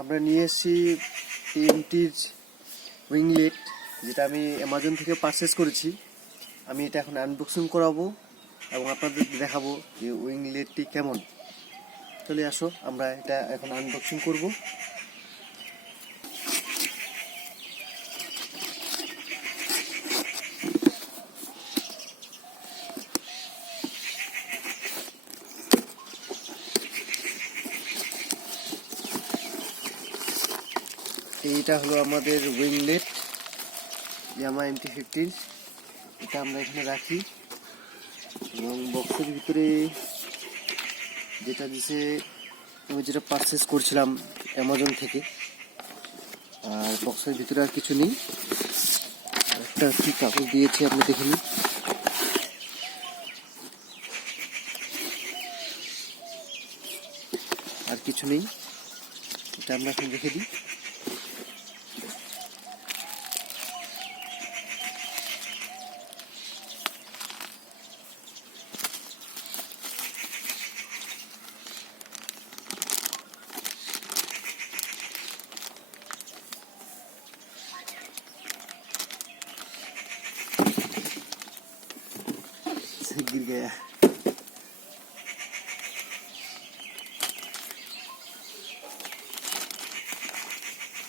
আমরা নিয়ে এসেছি এমটির উইংলেট, যেটা আমি অ্যামাজন থেকে পারচেস করেছি। আমি এটা এখন আনবক্সিং করাবো এবং আপনাদের দেখাবো যে উইংলেটটি কেমন। চলে আসো, আমরা এটা এখন আনবক্সিং করব। এইটা হলো আমাদের উইংলেট Yamaha MT15। এটা আমরা এখানে রাখি এবং বক্সের ভিতরে যেটা দিছে, আমি যেটা পারচেস করছিলাম অ্যামাজন থেকে। আর বক্সের ভিতরে আর কিছু নেই, একটা কি কাগজ দিয়েছে আপনি দেখে নিন। আর কিছু নেই, এটা আমরা এখন রেখে দিই। गिर गया।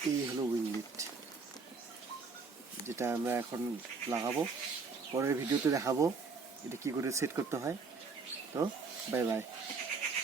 এই হলো উইংলেট, যেটা আমরা এখন লাগাবো। পরের ভিডিওতে দেখাবো এটা কি করে সেট করতে হয়। তো বাই বাই।